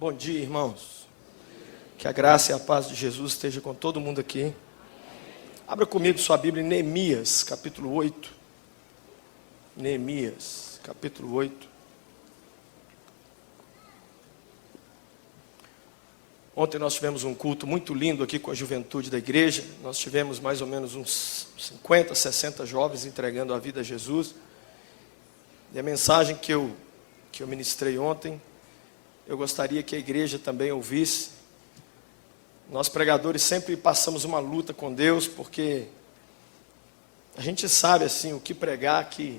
Bom dia, irmãos. Que a graça e a paz de Jesus esteja com todo mundo aqui. Abra comigo sua Bíblia em Neemias, capítulo 8. Neemias, capítulo 8. Ontem nós tivemos um culto muito lindo aqui com a juventude da igreja. Nós tivemos mais ou menos uns 50, 60 jovens entregando a vida a Jesus. E a mensagem que eu ministrei ontem, eu gostaria que a igreja também ouvisse. Nós pregadores sempre passamos uma luta com Deus, porque a gente sabe assim o que pregar que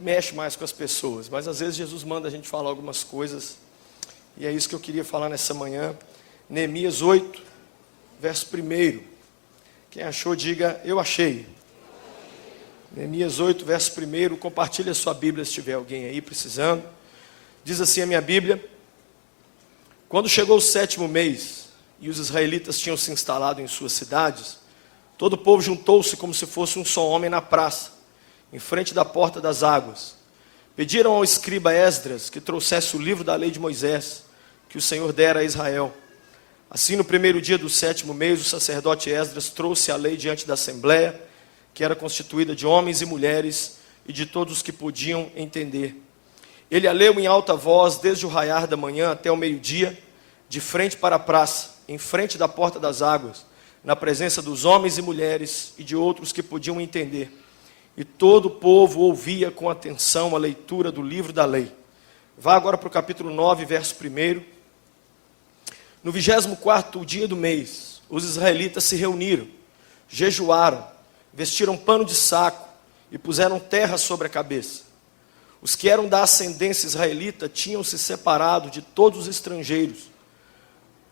mexe mais com as pessoas. Mas às vezes Jesus manda a gente falar algumas coisas, e é isso que eu queria falar nessa manhã. Neemias 8, verso 1. Quem achou, diga, eu achei. Neemias 8, verso 1. Compartilhe a sua Bíblia se tiver alguém aí precisando. Diz assim a minha Bíblia: quando chegou o 7º mês, e os israelitas tinham se instalado em suas cidades, todo o povo juntou-se como se fosse um só homem na praça, em frente da porta das águas. Pediram ao escriba Esdras que trouxesse o livro da lei de Moisés, que o Senhor dera a Israel. Assim, no primeiro dia do 7º mês, o sacerdote Esdras trouxe a lei diante da assembleia, que era constituída de homens e mulheres e de todos os que podiam entender. Ele a leu em alta voz, desde o raiar da manhã até o meio-dia, de frente para a praça, em frente da porta das águas, na presença dos homens e mulheres e de outros que podiam entender. E todo o povo ouvia com atenção a leitura do livro da lei. Vá agora para o capítulo 9, verso 1. No 24º dia do mês, os israelitas se reuniram, jejuaram, vestiram pano de saco e puseram terra sobre a cabeça. Os que eram da ascendência israelita tinham se separado de todos os estrangeiros.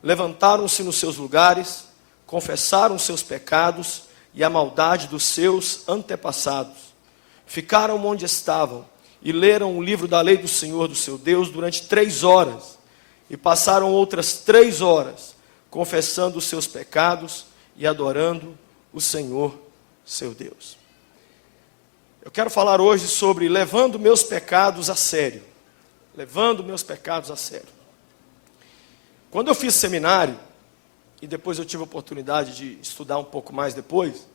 Levantaram-se nos seus lugares, confessaram seus pecados e a maldade dos seus antepassados. Ficaram onde estavam e leram o livro da lei do Senhor, do seu Deus, durante 3 horas. E passaram outras 3 horas, confessando os seus pecados e adorando o Senhor, seu Deus. Eu quero falar hoje sobre levando meus pecados a sério. Levando meus pecados a sério. Quando eu fiz seminário, e depois eu tive a oportunidade de estudar um pouco mais depois,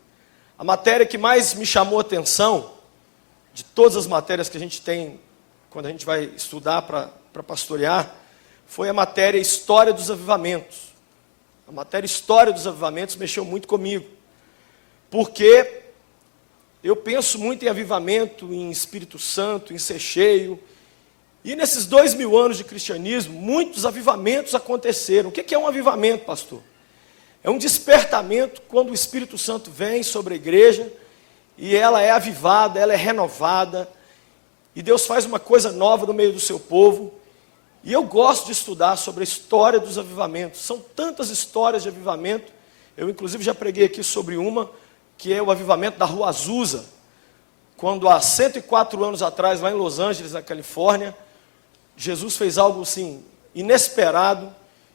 a matéria que mais me chamou a atenção, de todas as matérias que a gente tem, quando a gente vai estudar para pastorear, foi a matéria História dos Avivamentos. A matéria História dos Avivamentos mexeu muito comigo, porque eu penso muito em avivamento, em Espírito Santo, em ser cheio. E nesses 2000 anos de cristianismo, muitos avivamentos aconteceram. O que é um avivamento, pastor? É um despertamento quando o Espírito Santo vem sobre a igreja e ela é avivada, ela é renovada. E Deus faz uma coisa nova no meio do seu povo. E eu gosto de estudar sobre a história dos avivamentos. São tantas histórias de avivamento. Eu, inclusive, já preguei aqui sobre uma, que é o avivamento da Rua Azusa, quando há 104 anos atrás, lá em Los Angeles, na Califórnia, Jesus fez algo assim, inesperado,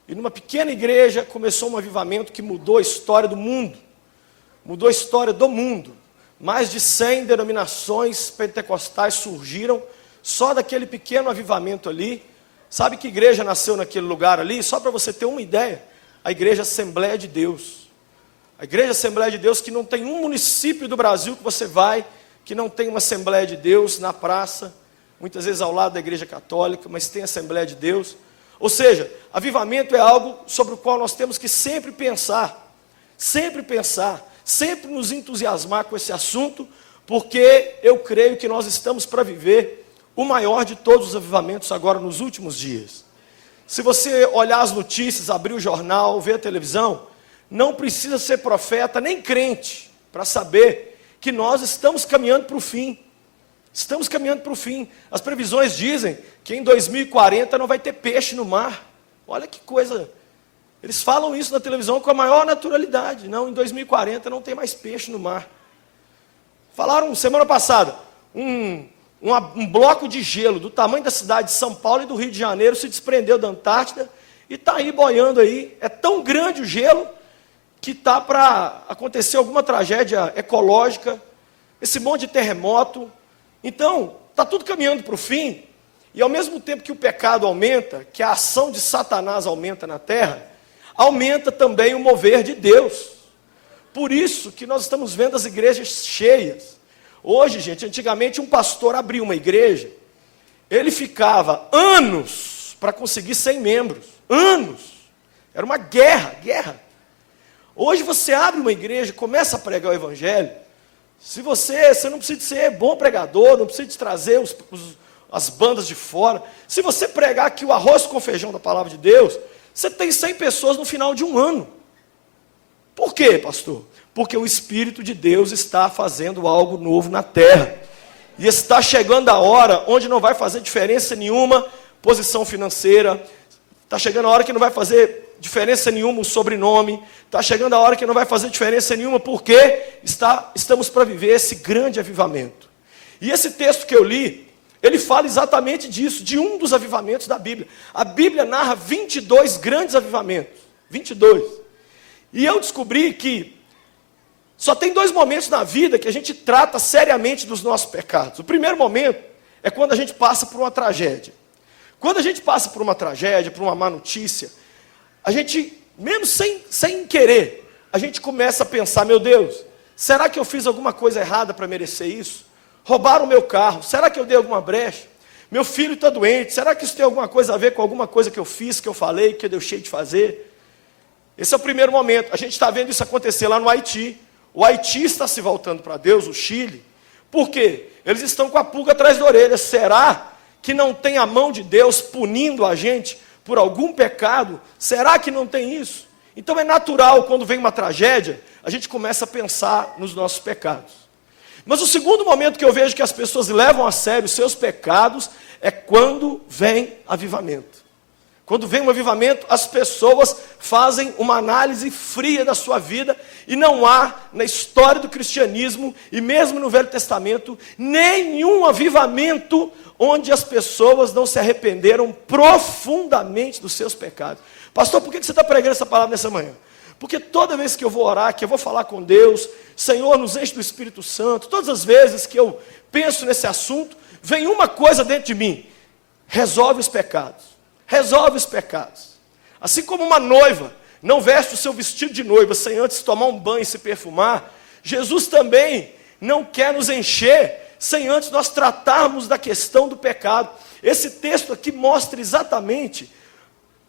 e numa pequena igreja começou um avivamento que mudou a história do mundo, mudou a história do mundo. Mais de 100 denominações pentecostais surgiram, só daquele pequeno avivamento ali. Sabe que igreja nasceu naquele lugar ali? Só para você ter uma ideia, a Igreja Assembleia de Deus. A Igreja Assembleia de Deus, que não tem um município do Brasil que você vai, que não tem uma Assembleia de Deus na praça, muitas vezes ao lado da Igreja Católica, mas tem Assembleia de Deus. Ou seja, avivamento é algo sobre o qual nós temos que sempre pensar, sempre nos entusiasmar com esse assunto, porque eu creio que nós estamos para viver o maior de todos os avivamentos agora nos últimos dias. Se você olhar as notícias, abrir o jornal, ver a televisão, não precisa ser profeta nem crente para saber que nós estamos caminhando para o fim. Estamos caminhando para o fim. As previsões dizem que em 2040 não vai ter peixe no mar. Olha que coisa. Eles falam isso na televisão com a maior naturalidade. Não, em 2040 não tem mais peixe no mar. Falaram semana passada, um bloco de gelo do tamanho da cidade de São Paulo e do Rio de Janeiro se desprendeu da Antártida e está aí boiando aí. É tão grande o gelo que está para acontecer alguma tragédia ecológica, esse monte de terremoto. Então, está tudo caminhando para o fim, E ao mesmo tempo que o pecado aumenta, que a ação de Satanás aumenta na terra, aumenta também o mover de Deus. Por isso que nós estamos vendo as igrejas cheias. Hoje, gente, antigamente um pastor abria uma igreja, ele ficava anos para conseguir 100 membros. Anos. Era uma guerra. Hoje você abre uma igreja, começa a pregar o evangelho. Se você não precisa de ser bom pregador, não precisa de trazer as bandas de fora. Se você pregar aqui o arroz com feijão da palavra de Deus, você tem 100 pessoas no final de um ano. Por quê, pastor? Porque o Espírito de Deus está fazendo algo novo na terra. E está chegando a hora onde não vai fazer diferença nenhuma posição financeira. Está chegando a hora que não vai fazer diferença nenhuma o sobrenome. Está chegando a hora que não vai fazer diferença nenhuma, porque estamos para viver esse grande avivamento. E esse texto que eu li, ele fala exatamente disso, de um dos avivamentos da Bíblia. A Bíblia narra 22 grandes avivamentos. 22. E eu descobri que só tem 2 momentos na vida que a gente trata seriamente dos nossos pecados. O primeiro momento é quando a gente passa por uma tragédia. Quando a gente passa por uma tragédia, por uma má notícia, a gente, mesmo sem querer, a gente começa a pensar, meu Deus, será que eu fiz alguma coisa errada para merecer isso? Roubaram o meu carro, será que eu dei alguma brecha? Meu filho está doente, será que isso tem alguma coisa a ver com alguma coisa que eu fiz, que eu falei, que eu deixei de fazer? Esse é o primeiro momento. A gente está vendo isso acontecer lá no Haiti. O Haiti está se voltando para Deus, o Chile. Por quê? Eles estão com a pulga atrás da orelha. Será que não tem a mão de Deus punindo a gente por algum pecado? Será que não tem isso? Então é natural, quando vem uma tragédia, a gente começa a pensar nos nossos pecados. Mas o segundo momento que eu vejo que as pessoas levam a sério os seus pecados é quando vem avivamento. Quando vem um avivamento, as pessoas fazem uma análise fria da sua vida, e não há na história do cristianismo, e mesmo no Velho Testamento, nenhum avivamento onde as pessoas não se arrependeram profundamente dos seus pecados. Pastor, por que você está pregando essa palavra nessa manhã? Porque toda vez que eu vou orar, que eu vou falar com Deus, Senhor, nos enche do Espírito Santo, todas as vezes que eu penso nesse assunto, vem uma coisa dentro de mim: resolve os pecados. Resolve os pecados. Assim como uma noiva não veste o seu vestido de noiva sem antes tomar um banho e se perfumar, Jesus também não quer nos encher sem antes nós tratarmos da questão do pecado. Esse texto aqui mostra exatamente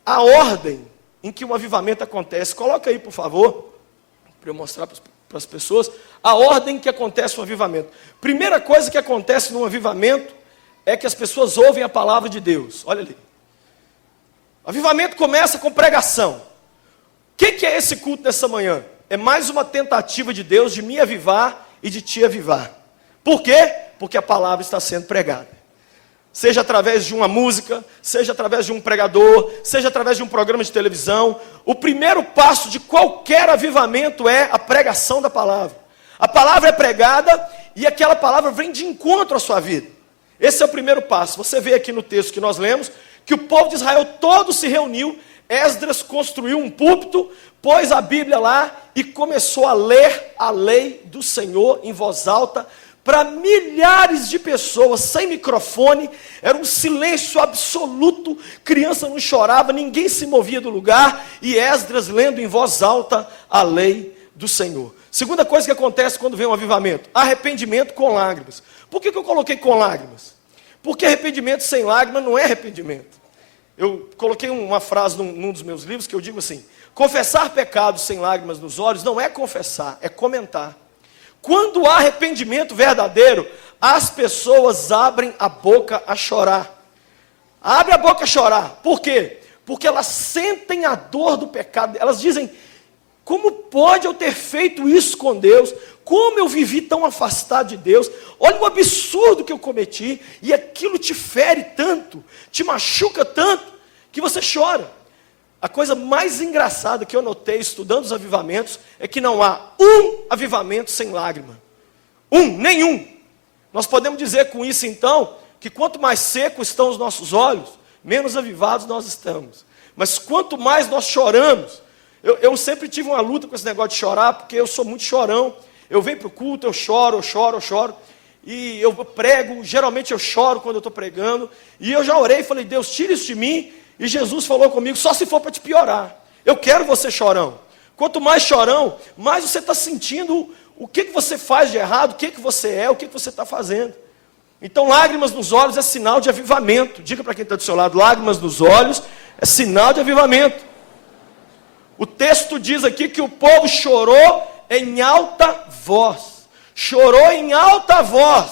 a ordem em que um avivamento acontece. Coloca aí, por favor, para eu mostrar para as pessoas a ordem em que acontece um avivamento. Primeira coisa que acontece num avivamento é que as pessoas ouvem a palavra de Deus. Olha ali. Avivamento começa com pregação. O que é esse culto dessa manhã? É mais uma tentativa de Deus de me avivar e de te avivar. Por quê? Porque a palavra está sendo pregada. Seja através de uma música, seja através de um pregador, seja através de um programa de televisão. O primeiro passo de qualquer avivamento é a pregação da palavra. A palavra é pregada e aquela palavra vem de encontro à sua vida. Esse é o primeiro passo. Você vê aqui no texto que nós lemos, que o povo de Israel todo se reuniu. Esdras construiu um púlpito, pôs a Bíblia lá e começou a ler a lei do Senhor em voz alta para milhares de pessoas, sem microfone. Era um silêncio absoluto, criança não chorava, ninguém se movia do lugar, e Esdras lendo em voz alta a lei do Senhor. Segunda coisa que acontece quando vem um avivamento: arrependimento com lágrimas. Por que eu coloquei com lágrimas? Porque arrependimento sem lágrimas não é arrependimento. Eu coloquei uma frase num dos meus livros que eu digo assim: confessar pecados sem lágrimas nos olhos não é confessar, é comentar. Quando há arrependimento verdadeiro, as pessoas abrem a boca a chorar. Abre a boca a chorar. Por quê? Porque elas sentem a dor do pecado. Elas dizem: como pode eu ter feito isso com Deus? Como eu vivi tão afastado de Deus? Olha o absurdo que eu cometi. E aquilo te fere tanto, te machuca tanto, que você chora. A coisa mais engraçada que eu notei estudando os avivamentos é que não há um avivamento sem lágrima. Nenhum. Nós podemos dizer com isso então, que quanto mais secos estão os nossos olhos, menos avivados nós estamos. Mas quanto mais nós choramos, eu sempre tive uma luta com esse negócio de chorar, porque eu sou muito chorão. Eu venho para o culto, eu choro. e eu prego, geralmente eu choro quando eu estou pregando, e eu já orei e falei, Deus, tira isso de mim, e Jesus falou comigo, só se for para te piorar, eu quero você chorão. Quanto mais chorão, mais você está sentindo o que você faz de errado, o que você é, o que você está fazendo. Então, lágrimas nos olhos é sinal de avivamento. Diga para quem está do seu lado, lágrimas nos olhos é sinal de avivamento. O texto diz aqui que o povo chorou em alta voz. Chorou em alta voz.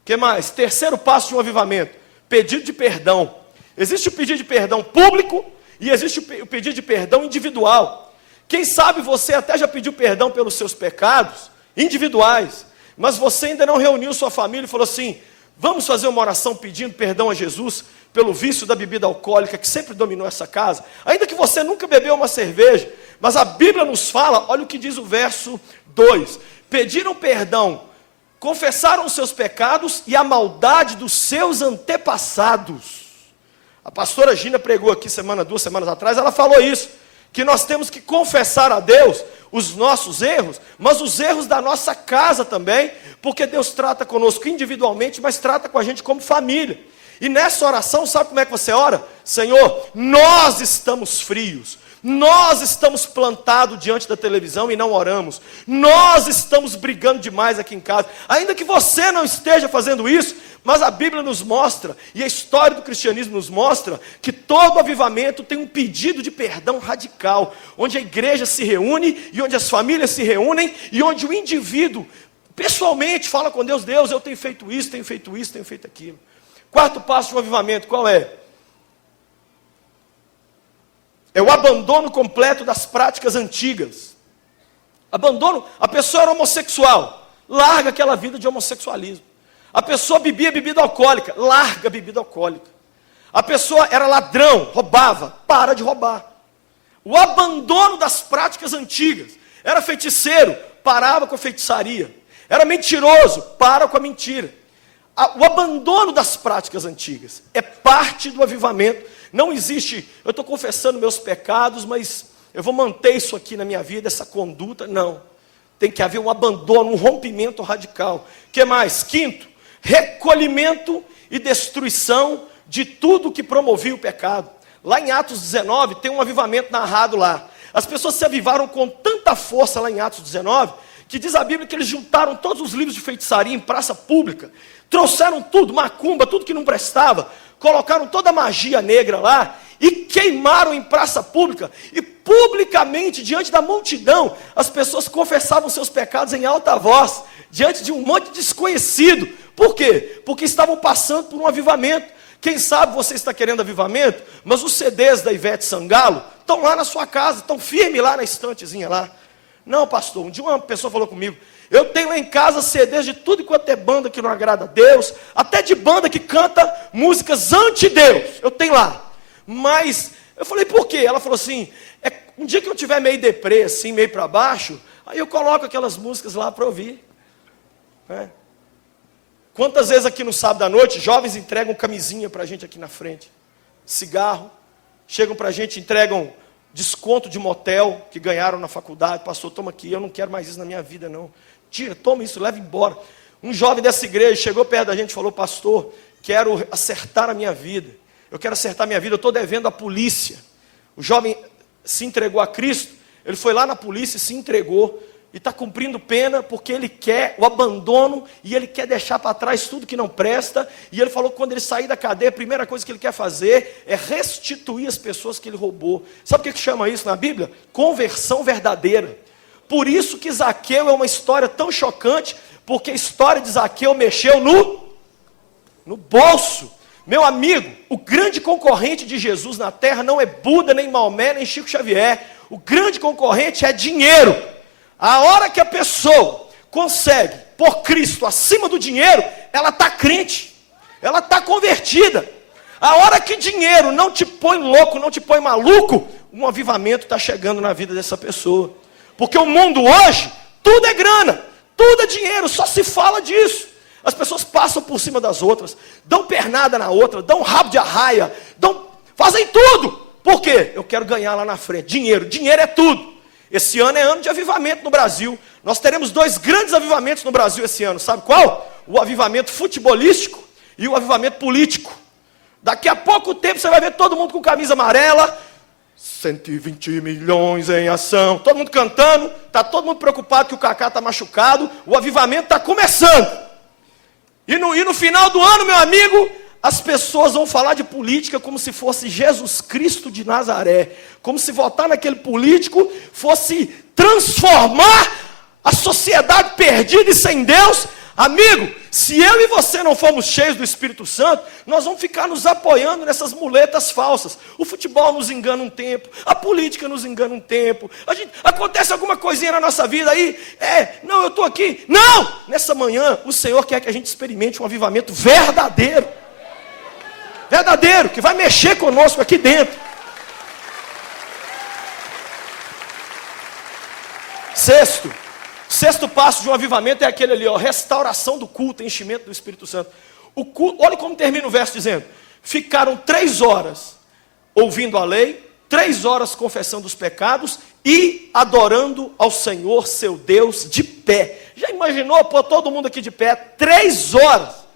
O que mais? Terceiro passo de um avivamento, pedido de perdão. Existe o pedido de perdão público e existe o pedido de perdão individual. Quem sabe você até já pediu perdão pelos seus pecados individuais, mas você ainda não reuniu sua família e falou assim, vamos fazer uma oração pedindo perdão a Jesus pelo vício da bebida alcoólica que sempre dominou essa casa, ainda que você nunca bebeu uma cerveja, mas a Bíblia nos fala, olha o que diz o verso 2, pediram perdão, confessaram os seus pecados e a maldade dos seus antepassados. A pastora Gina pregou aqui 2 semanas atrás, ela falou isso, que nós temos que confessar a Deus os nossos erros, mas os erros da nossa casa também, porque Deus trata conosco individualmente, mas trata com a gente como família. E nessa oração, sabe como é que você ora? Senhor, nós estamos frios, nós estamos plantados diante da televisão e não oramos, nós estamos brigando demais aqui em casa, ainda que você não esteja fazendo isso, mas a Bíblia nos mostra, e a história do cristianismo nos mostra, que todo avivamento tem um pedido de perdão radical, onde a igreja se reúne, e onde as famílias se reúnem, e onde o indivíduo, pessoalmente, fala com Deus, Deus, eu tenho feito isso, tenho feito isso, tenho feito aquilo. Quarto passo de um avivamento, qual é? É o abandono completo das práticas antigas. Abandono, a pessoa era homossexual, larga aquela vida de homossexualismo. A pessoa bebia bebida alcoólica, larga a bebida alcoólica. A pessoa era ladrão, roubava, para de roubar. O abandono das práticas antigas. Era feiticeiro, parava com a feitiçaria. Era mentiroso, para com a mentira. O abandono das práticas antigas é parte do avivamento. Não existe, eu estou confessando meus pecados, mas eu vou manter isso aqui na minha vida, essa conduta. Não. Tem que haver um abandono, um rompimento radical. O que mais? Quinto, recolhimento e destruição de tudo que promovia o pecado. Lá em Atos 19, tem um avivamento narrado lá. As pessoas se avivaram com tanta força lá em Atos 19, que diz a Bíblia que eles juntaram todos os livros de feitiçaria em praça pública, trouxeram tudo, macumba, tudo que não prestava, colocaram toda a magia negra lá, e queimaram em praça pública, e publicamente, diante da multidão, as pessoas confessavam seus pecados em alta voz, diante de um monte de desconhecido. Por quê? Porque estavam passando por um avivamento. Quem sabe você está querendo avivamento, mas os CDs da Ivete Sangalo estão lá na sua casa, estão firmes lá na estantezinha lá. Não, pastor, um dia uma pessoa falou comigo, eu tenho lá em casa CDs de tudo enquanto é banda que não agrada a Deus, até de banda que canta músicas anti-Deus, eu tenho lá. Mas, eu falei, por quê? Ela falou assim, um dia que eu tiver meio deprê, assim, meio para baixo, aí eu coloco aquelas músicas lá para ouvir. Quantas vezes aqui no sábado à noite, jovens entregam camisinha para a gente aqui na frente, cigarro, chegam para a gente, entregam desconto de motel que ganharam na faculdade, pastor, toma aqui, eu não quero mais isso na minha vida não, tira, toma isso, leva embora. Um jovem dessa igreja chegou perto da gente e falou, pastor, quero acertar a minha vida, eu quero acertar a minha vida, eu estou devendo à polícia. O jovem se entregou a Cristo, ele foi lá na polícia e se entregou, e está cumprindo pena porque ele quer o abandono e ele quer deixar para trás tudo que não presta. E ele falou que quando ele sair da cadeia, a primeira coisa que ele quer fazer é restituir as pessoas que ele roubou. Sabe o que chama isso na Bíblia? Conversão verdadeira. Por isso que Zaqueu é uma história tão chocante, porque a história de Zaqueu mexeu no bolso. Meu amigo, o grande concorrente de Jesus na terra não é Buda, nem Maomé, nem Chico Xavier. O grande concorrente é dinheiro. A hora que a pessoa consegue pôr Cristo acima do dinheiro, ela está crente, ela está convertida. A hora que dinheiro não te põe louco, não te põe maluco, um avivamento está chegando na vida dessa pessoa. Porque o mundo hoje, tudo é grana, tudo é dinheiro, só se fala disso. As pessoas passam por cima das outras, dão pernada na outra, dão rabo de arraia, fazem tudo. Por quê? Eu quero ganhar lá na frente. Dinheiro é tudo. Esse ano é ano de avivamento no Brasil. Nós teremos 2 grandes avivamentos no Brasil esse ano. Sabe qual? O avivamento futebolístico e o avivamento político. Daqui a pouco tempo você vai ver todo mundo com camisa amarela, 120 milhões em ação, todo mundo cantando, está todo mundo preocupado que o Kaká está machucado, o avivamento está começando. E no final do ano, meu amigo, as pessoas vão falar de política como se fosse Jesus Cristo de Nazaré, como se votar naquele político fosse transformar a sociedade perdida e sem Deus. Amigo, se eu e você não formos cheios do Espírito Santo, nós vamos ficar nos apoiando nessas muletas falsas. O futebol nos engana um tempo, a política nos engana um tempo, acontece alguma coisinha na nossa vida aí, não, eu estou aqui. Não! Nessa manhã, o Senhor quer que a gente experimente um avivamento verdadeiro. Verdadeiro, que vai mexer conosco aqui dentro. Sexto passo de um avivamento é aquele ali, restauração do culto, enchimento do Espírito Santo. O culto, olha como termina o verso dizendo: ficaram 3 horas ouvindo a lei, 3 horas confessando os pecados e adorando ao Senhor seu Deus de pé. Já imaginou pôr todo mundo aqui de pé? 3 horas.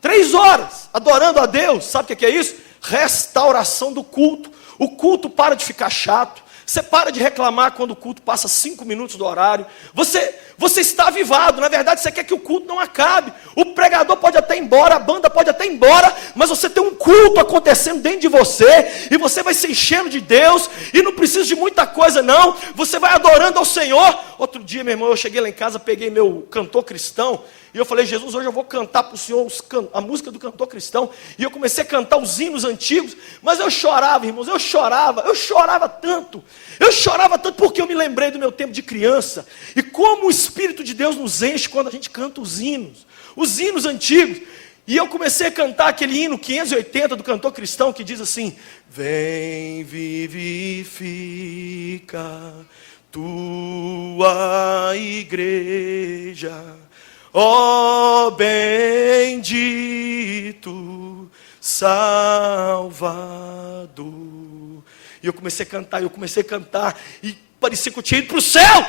3 horas adorando a Deus. Sabe o que é isso? Restauração do culto. O culto para de ficar chato. Você para de reclamar quando o culto passa 5 minutos do horário. Você está avivado. Na verdade, você quer que o culto não acabe. O pregador pode até ir embora, a banda pode até ir embora, mas você tem um culto acontecendo dentro de você, e você vai se enchendo de Deus, e não precisa de muita coisa não. Você vai adorando ao Senhor. Outro dia, meu irmão, eu cheguei lá em casa, peguei meu cantor cristão, e eu falei: Jesus, hoje eu vou cantar para o Senhor a música do cantor cristão. E eu comecei a cantar os hinos antigos, mas eu chorava, irmãos, eu chorava tanto porque eu me lembrei do meu tempo de criança, e como o Espírito de Deus nos enche quando a gente canta os hinos antigos. E eu comecei a cantar aquele hino 580 do cantor cristão, que diz assim: vem, vivifica tua igreja, ó bendito Salvador. E eu comecei a cantar, e parecia que eu tinha ido para o céu.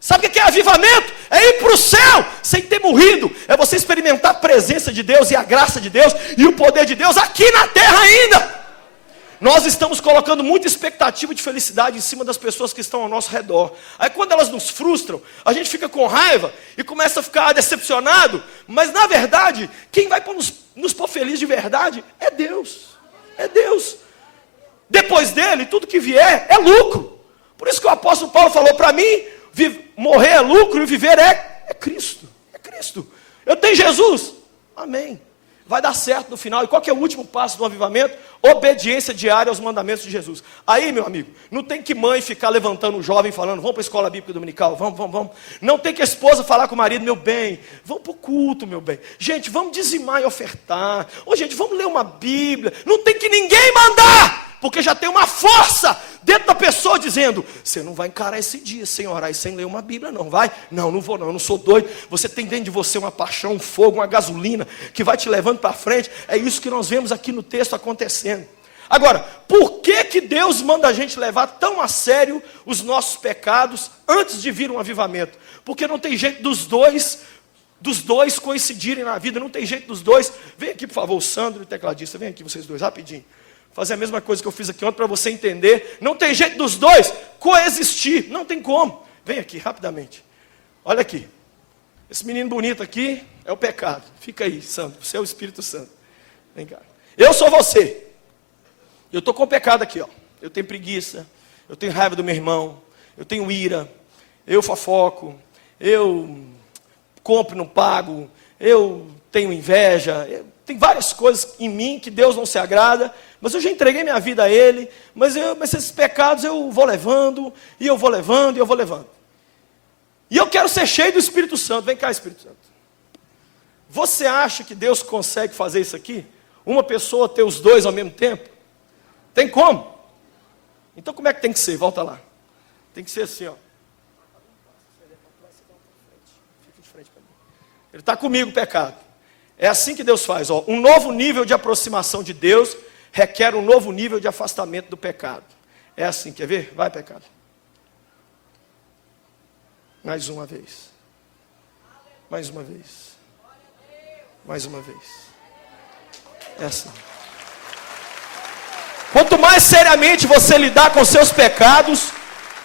Sabe o que é avivamento? É ir para o céu, sem ter morrido. É você experimentar a presença de Deus, e a graça de Deus, e o poder de Deus aqui na terra ainda. Nós estamos colocando muita expectativa de felicidade em cima das pessoas que estão ao nosso redor. Aí quando elas nos frustram, a gente fica com raiva e começa a ficar decepcionado. Mas na verdade, quem vai nos pôr feliz de verdade é Deus. É Deus. Depois dele, tudo que vier é lucro. Por isso que o apóstolo Paulo falou: para mim, morrer é lucro e viver é Cristo. É Cristo. Eu tenho Jesus. Amém. Vai dar certo no final. E qual que é o último passo do avivamento? Obediência diária aos mandamentos de Jesus. Aí, meu amigo, não tem que mãe ficar levantando o jovem falando: vamos para a escola bíblica dominical, vamos. Não tem que a esposa falar com o marido: meu bem, vamos para o culto, meu bem. Gente, vamos dizimar e ofertar. Gente, vamos ler uma Bíblia. Não tem que ninguém mandar, porque já tem uma força dentro da pessoa dizendo: você não vai encarar esse dia sem orar e sem ler uma Bíblia, não vai? Não vou não, eu não sou doido. Você tem dentro de você uma paixão, um fogo, uma gasolina que vai te levando para frente. É isso que nós vemos aqui no texto acontecendo. Agora, por que Deus manda a gente levar tão a sério os nossos pecados antes de vir um avivamento? Porque não tem jeito dos dois coincidirem na vida, não tem jeito dos dois. Vem aqui, por favor, o Sandro e o tecladista, vem aqui vocês dois, rapidinho. Fazer a mesma coisa que eu fiz aqui ontem para você entender. Não tem jeito dos dois coexistir, não tem como. Vem aqui, rapidamente. Olha aqui. Esse menino bonito aqui é o pecado. Fica aí, Sandro, você é o Espírito Santo. Vem cá. Eu sou você. Eu estou com o pecado aqui, ó. Eu tenho preguiça, eu tenho raiva do meu irmão, eu tenho ira, eu fofoco, eu compro e não pago, eu tenho inveja, tem várias coisas em mim que Deus não se agrada, mas eu já entreguei minha vida a Ele, mas esses pecados eu vou levando, e eu vou levando, e eu vou levando. E eu quero ser cheio do Espírito Santo. Vem cá, Espírito Santo. Você acha que Deus consegue fazer isso aqui? Uma pessoa ter os dois ao mesmo tempo? Tem como? Então como é que tem que ser? Volta lá. Tem que ser assim, ó. Ele está comigo, o pecado. É assim que Deus faz, ó. Um novo nível de aproximação de Deus requer um novo nível de afastamento do pecado. É assim, quer ver? Vai, pecado. Mais uma vez. Mais uma vez. Mais uma vez. É assim. Quanto mais seriamente você lidar com seus pecados,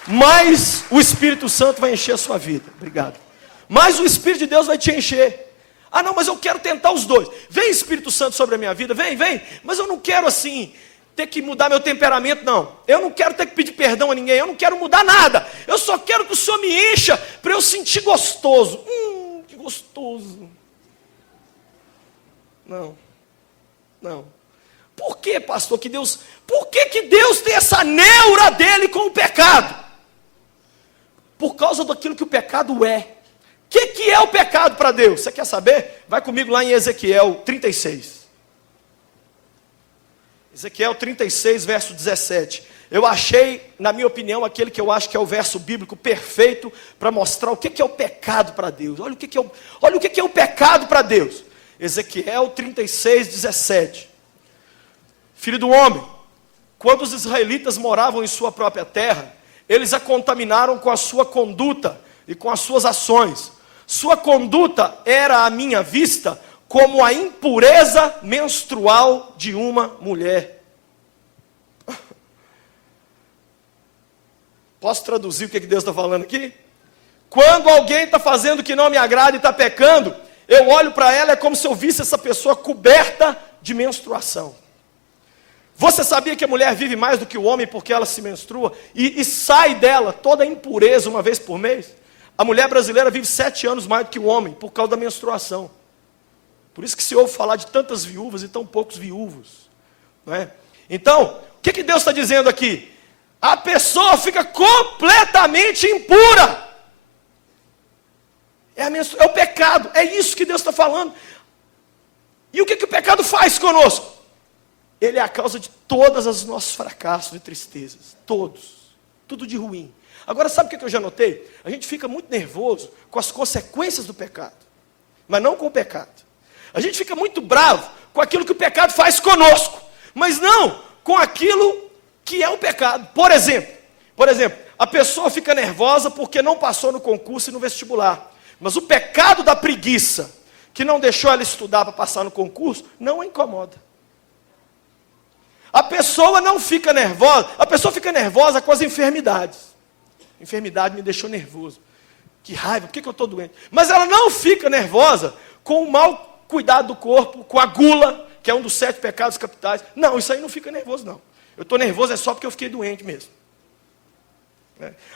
mais o Espírito Santo vai encher a sua vida. Obrigado. Mais o Espírito de Deus vai te encher. Ah não, mas eu quero tentar os dois. Vem Espírito Santo sobre a minha vida, vem. Mas eu não quero assim, ter que mudar meu temperamento, não. Eu não quero ter que pedir perdão a ninguém, eu não quero mudar nada. Eu só quero que o Senhor me encha para eu sentir gostoso. Que gostoso. Não. Por que, pastor, por que Deus tem essa neura dele com o pecado? Por causa daquilo que o pecado é. O que é o pecado para Deus? Você quer saber? Vai comigo lá em Ezequiel 36. Ezequiel 36, verso 17. Eu achei, na minha opinião, aquele que eu acho que é o verso bíblico perfeito para mostrar o que é o pecado para Deus. Olha o que é o pecado para Deus. Ezequiel 36, 17. Filho do homem, quando os israelitas moravam em sua própria terra, eles a contaminaram com a sua conduta e com as suas ações. Sua conduta era à minha vista como a impureza menstrual de uma mulher. Posso traduzir o que Deus está falando aqui? Quando alguém está fazendo o que não me agrada e está pecando, eu olho para ela, é como se eu visse essa pessoa coberta de menstruação. Você sabia que a mulher vive mais do que o homem porque ela se menstrua e sai dela toda a impureza uma vez por mês? A mulher brasileira vive 7 anos mais do que o homem por causa da menstruação. Por isso que se ouve falar de tantas viúvas e tão poucos viúvos, não é? Então, o que Deus está dizendo aqui? A pessoa fica completamente impura. É o pecado, é isso que Deus está falando. E o que o pecado faz conosco? Ele é a causa de todos os nossos fracassos e tristezas. Todos. Tudo de ruim. Agora, sabe o que eu já notei? A gente fica muito nervoso com as consequências do pecado. Mas não com o pecado. A gente fica muito bravo com aquilo que o pecado faz conosco. Mas não com aquilo que é o pecado. Por exemplo, a pessoa fica nervosa porque não passou no concurso e no vestibular. Mas o pecado da preguiça, que não deixou ela estudar para passar no concurso, não a incomoda. A pessoa não fica nervosa, a pessoa fica nervosa com as enfermidades. Enfermidade me deixou nervoso. Que raiva, por que eu estou doente? Mas ela não fica nervosa com o mau cuidado do corpo, com a gula, que é um dos 7 pecados capitais. Não, isso aí não fica nervoso, não. Eu estou nervoso só porque eu fiquei doente mesmo.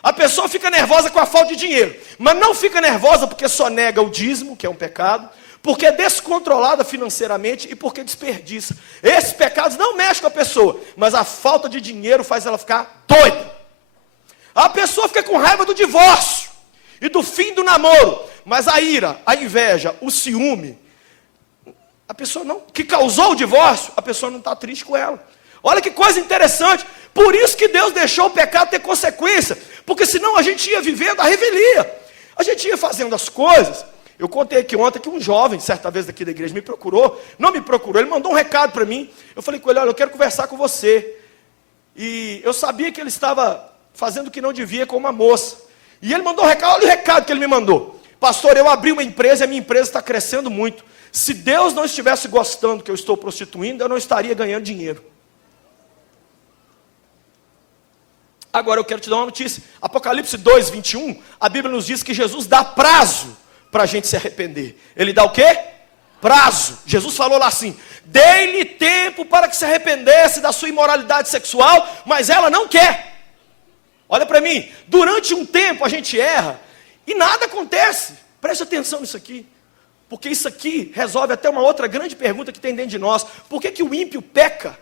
A pessoa fica nervosa com a falta de dinheiro, mas não fica nervosa porque só nega o dízimo, que é um pecado, porque é descontrolada financeiramente e porque desperdiça. Esses pecados não mexem com a pessoa, mas a falta de dinheiro faz ela ficar doida. A pessoa fica com raiva do divórcio e do fim do namoro, mas a ira, a inveja, o ciúme, a pessoa não, que causou o divórcio, a pessoa não está triste com ela. Olha que coisa interessante. Por isso que Deus deixou o pecado ter consequência, porque senão a gente ia vivendo a revelia, a gente ia fazendo as coisas. Eu contei aqui ontem que um jovem, certa vez daqui da igreja, não me procurou, ele mandou um recado para mim. Eu falei com ele, olha, eu quero conversar com você. E eu sabia que ele estava fazendo o que não devia com uma moça. E ele mandou um recado, olha o recado que ele me mandou. Pastor, eu abri uma empresa e a minha empresa está crescendo muito. Se Deus não estivesse gostando que eu estou prostituindo, eu não estaria ganhando dinheiro. Agora eu quero te dar uma notícia. Apocalipse 2, 21, a Bíblia nos diz que Jesus dá prazo para a gente se arrepender. Ele dá o quê? Prazo. Jesus falou lá assim, dei-lhe tempo para que se arrependesse da sua imoralidade sexual, mas ela não quer. Olha para mim, durante um tempo a gente erra e nada acontece. Preste atenção nisso aqui. Porque isso aqui resolve até uma outra grande pergunta que tem dentro de nós. Por que o ímpio peca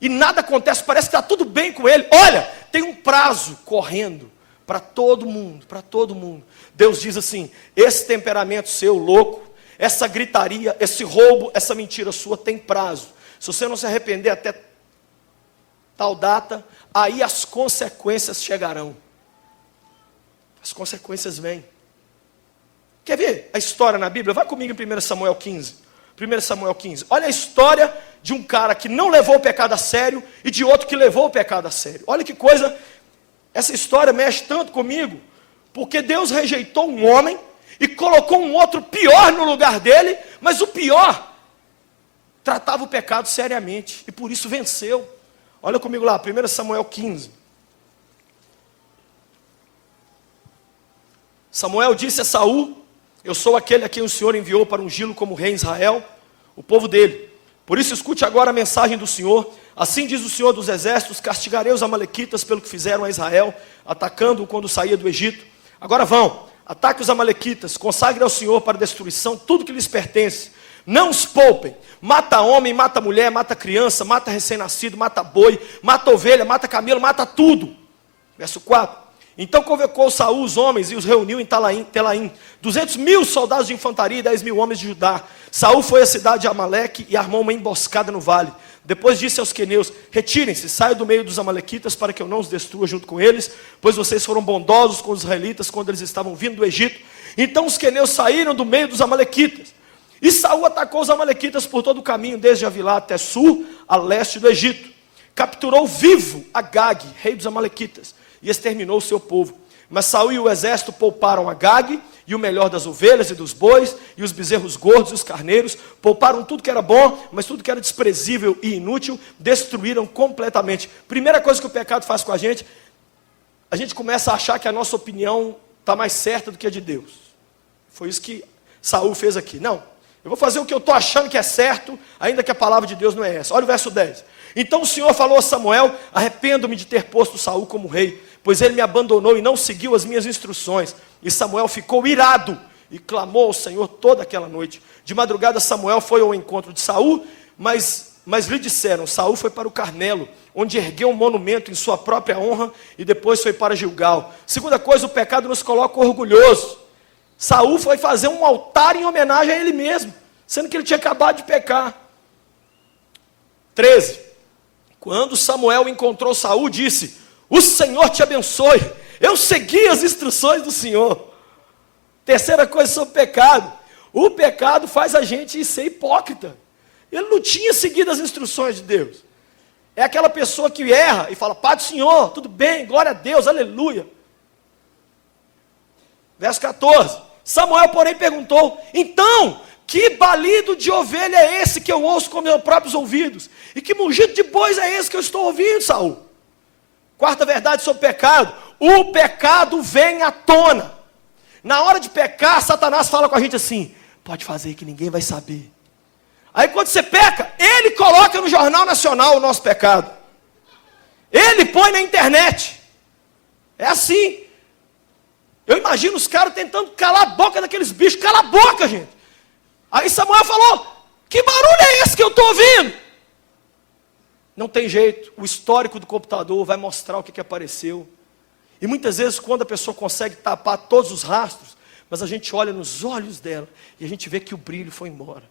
e nada acontece? Parece que está tudo bem com ele. Olha, tem um prazo correndo para todo mundo, para todo mundo. Deus diz assim, esse temperamento seu louco, essa gritaria, esse roubo, essa mentira sua tem prazo. Se você não se arrepender até tal data, aí as consequências chegarão. As consequências vêm. Quer ver a história na Bíblia? Vai comigo em 1 Samuel 15. 1 Samuel 15. Olha a história de um cara que não levou o pecado a sério e de outro que levou o pecado a sério. Olha que coisa, essa história mexe tanto comigo, Porque Deus rejeitou um homem e colocou um outro pior no lugar dele, mas o pior tratava o pecado seriamente e por isso venceu. Olha comigo lá, 1 Samuel 15. Samuel disse a Saul: eu sou aquele a quem o Senhor enviou para ungí-lo como rei em Israel, o povo dele. Por isso escute agora a mensagem do Senhor. Assim diz o Senhor dos exércitos: castigarei os amalequitas pelo que fizeram a Israel, atacando-o quando saía do Egito. Agora vão, ataque os amalequitas, consagre ao Senhor para destruição tudo que lhes pertence. Não os poupem. Mata homem, mata mulher, mata criança, mata recém-nascido, mata boi, mata ovelha, mata camelo, mata tudo. Verso 4. Então convocou Saul os homens e os reuniu em Telaim, 200.000 soldados de infantaria e 10.000 homens de Judá. Saul foi à cidade de Amaleque e armou uma emboscada no vale. Depois disse aos queneus: retirem-se, saiam do meio dos amalequitas para que eu não os destrua junto com eles, pois vocês foram bondosos com os israelitas quando eles estavam vindo do Egito. Então os queneus saíram do meio dos amalequitas. E Saul atacou os amalequitas por todo o caminho, desde Avilá até Sur, a leste do Egito. Capturou vivo Agag, rei dos amalequitas, e exterminou o seu povo. Mas Saul e o exército pouparam Agag, e o melhor das ovelhas e dos bois, e os bezerros gordos e os carneiros. Pouparam tudo que era bom, mas tudo que era desprezível e inútil, destruíram completamente. Primeira coisa que o pecado faz com a gente começa a achar que a nossa opinião está mais certa do que a de Deus. Foi isso que Saul fez aqui. Não, eu vou fazer o que eu estou achando que é certo, ainda que a palavra de Deus não é essa. Olha o verso 10. Então o Senhor falou a Samuel: arrependo-me de ter posto Saul como rei, pois ele me abandonou e não seguiu as minhas instruções. E Samuel ficou irado e clamou ao Senhor toda aquela noite. De madrugada Samuel foi ao encontro de Saul, mas lhe disseram: Saul foi para o Carmelo, onde ergueu um monumento em sua própria honra, e depois foi para Gilgal. Segunda coisa, o pecado nos coloca orgulhoso. Saul foi fazer um altar em homenagem a ele mesmo, sendo que ele tinha acabado de pecar. 13. Quando Samuel encontrou Saul, disse: o Senhor te abençoe, eu segui as instruções do Senhor. Terceira coisa sobre o pecado: o pecado faz a gente ser hipócrita. Ele não tinha seguido as instruções de Deus. É aquela pessoa que erra e fala: Pai do Senhor, tudo bem, glória a Deus, aleluia. Verso 14. Samuel, porém, perguntou: então, que balido de ovelha é esse que eu ouço com meus próprios ouvidos? E que mugido de bois é esse que eu estou ouvindo, Saul? Quarta verdade sobre o pecado: o pecado vem à tona. Na hora de pecar, Satanás fala com a gente assim: pode fazer que ninguém vai saber. Aí quando você peca, ele coloca no Jornal Nacional o nosso pecado. Ele põe na internet. É assim. Eu imagino os caras tentando calar a boca daqueles bichos. Cala a boca, gente. Aí Samuel falou: que barulho é esse que eu estou ouvindo? Não tem jeito, o histórico do computador vai mostrar o que apareceu. E muitas vezes quando a pessoa consegue tapar todos os rastros, mas a gente olha nos olhos dela e a gente vê que o brilho foi embora.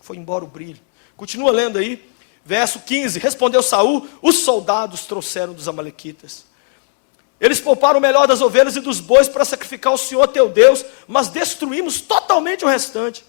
Foi embora o brilho. Continua lendo aí, verso 15. Respondeu Saul: os soldados trouxeram dos amalequitas. Eles pouparam o melhor das ovelhas e dos bois para sacrificar ao Senhor teu Deus, mas destruímos totalmente o restante.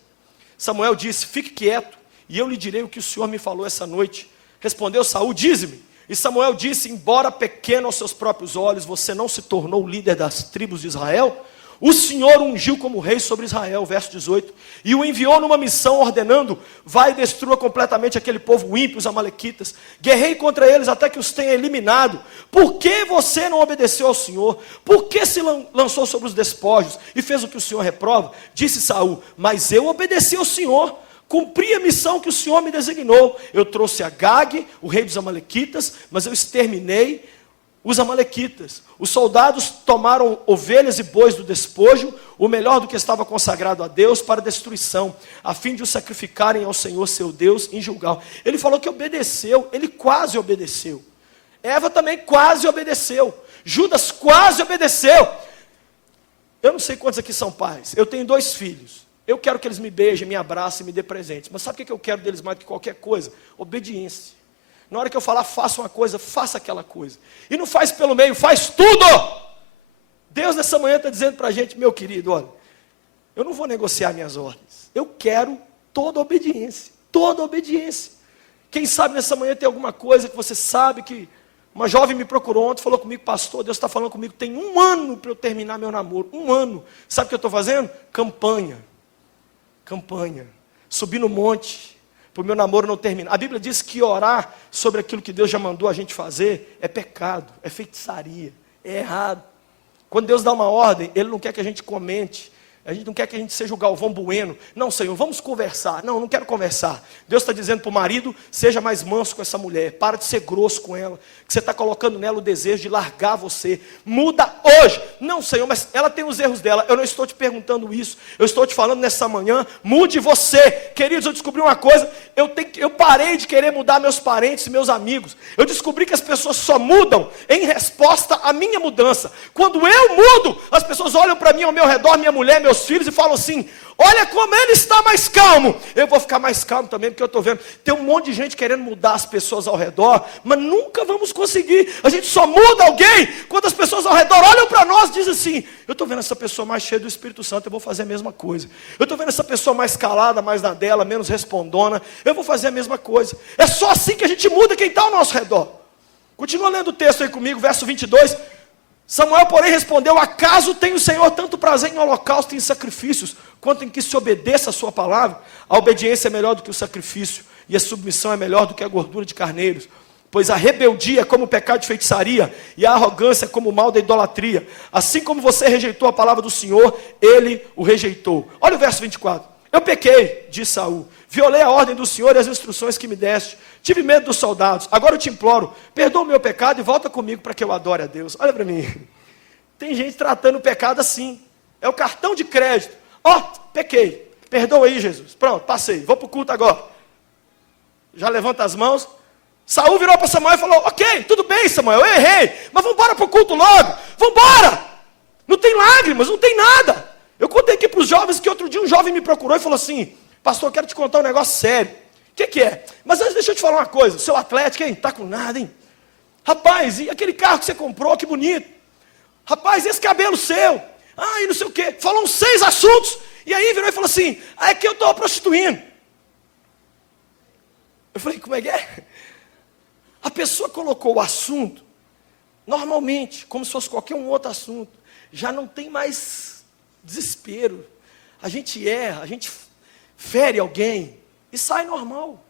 Samuel disse: fique quieto, e eu lhe direi o que o Senhor me falou essa noite. Respondeu Saul: dize-me. E Samuel disse: embora pequeno aos seus próprios olhos, você não se tornou o líder das tribos de Israel? O Senhor ungiu como rei sobre Israel, verso 18, e o enviou numa missão ordenando: vai e destrua completamente aquele povo ímpio, os amalequitas. Guerrei contra eles até que os tenha eliminado. Por que você não obedeceu ao Senhor? Por que se lançou sobre os despojos e fez o que o Senhor reprova? Disse Saul: mas eu obedeci ao Senhor, cumpri a missão que o Senhor me designou. Eu trouxe Agag, o rei dos amalequitas, mas eu exterminei os amalequitas. Os soldados tomaram ovelhas e bois do despojo, o melhor do que estava consagrado a Deus, para destruição, a fim de os sacrificarem ao Senhor seu Deus em Gilgal. Ele falou que obedeceu, ele quase obedeceu. Eva também quase obedeceu. Judas quase obedeceu. Eu não sei quantos aqui são pais. Eu tenho 2 filhos. Eu quero que eles me beijem, me abracem e me dê presentes. Mas sabe o que eu quero deles mais do que qualquer coisa? Obediência. Na hora que eu falar, faça uma coisa, faça aquela coisa. E não faz pelo meio, faz tudo. Deus nessa manhã está dizendo para a gente: meu querido, olha, eu não vou negociar minhas ordens. Eu quero toda obediência. Toda obediência. Quem sabe nessa manhã tem alguma coisa que você sabe que Uma jovem me procurou ontem, falou comigo: pastor, Deus está falando comigo, tem 1 ano para eu terminar meu namoro. 1 ano. Sabe o que eu estou fazendo? Campanha. Subir no monte, para o meu namoro não terminar. A Bíblia diz que orar sobre aquilo que Deus já mandou a gente fazer é pecado, é feitiçaria, é errado. Quando Deus dá uma ordem, Ele não quer que a gente comente. A gente não quer que a gente seja o Galvão Bueno. Não, Senhor, vamos conversar. Não quero conversar. Deus está dizendo para o marido: seja mais manso com essa mulher. Para de ser grosso com ela. Que você está colocando nela o desejo de largar você. Muda hoje. Não, Senhor, mas ela tem os erros dela. Eu não estou te perguntando isso. Eu estou te falando nessa manhã: mude você. Queridos, eu descobri uma coisa. Eu parei de querer mudar meus parentes e meus amigos. Eu descobri que as pessoas só mudam em resposta à minha mudança. Quando eu mudo, as pessoas olham para mim ao meu redor, minha mulher, meus filhos, e falam assim: olha como ele está mais calmo. Eu vou ficar mais calmo também, porque eu estou vendo, tem um monte de gente querendo mudar as pessoas ao redor, mas nunca vamos conseguir. A gente só muda alguém quando as pessoas ao redor olham para nós e dizem assim: eu estou vendo essa pessoa mais cheia do Espírito Santo, eu vou fazer a mesma coisa. Eu estou vendo essa pessoa mais calada, mais na dela, menos respondona, eu vou fazer a mesma coisa. É só assim que a gente muda quem está ao nosso redor. Continua lendo o texto aí comigo, verso 22. Samuel, porém, respondeu: acaso tem o Senhor tanto prazer em holocausto e em sacrifícios, quanto em que se obedeça a sua palavra? A obediência é melhor do que o sacrifício, e a submissão é melhor do que a gordura de carneiros. Pois a rebeldia é como o pecado de feitiçaria, e a arrogância é como o mal da idolatria. Assim como você rejeitou a palavra do Senhor, ele o rejeitou. Olha o verso 24. Eu pequei, disse Saul, violei a ordem do Senhor e as instruções que me deste. Tive medo dos soldados. Agora eu te imploro, perdoa o meu pecado e volta comigo para que eu adore a Deus. Olha para mim. Tem gente tratando o pecado assim. É o cartão de crédito. Pequei. Perdoa aí, Jesus. Pronto, passei. Vou para o culto agora. Já levanta as mãos. Saul virou para Samuel e falou: ok, tudo bem, Samuel, eu errei, mas vamos embora para o culto logo. Vamos embora. Não tem lágrimas, não tem nada. Eu contei aqui para os jovens que outro dia um jovem me procurou e falou assim: pastor, eu quero te contar um negócio sério. O que é? Mas antes deixa eu te falar uma coisa. Seu Atlético, hein? Tá com nada, hein? Rapaz, e aquele carro que você comprou, que bonito. Rapaz, e esse cabelo seu? E não sei o quê. Falou uns 6 assuntos. E aí virou e falou assim: é que eu estou prostituindo. Eu falei: como é que é? A pessoa colocou o assunto, normalmente, como se fosse qualquer um outro assunto. Já não tem mais desespero. A gente erra, a gente fere alguém e sai normal.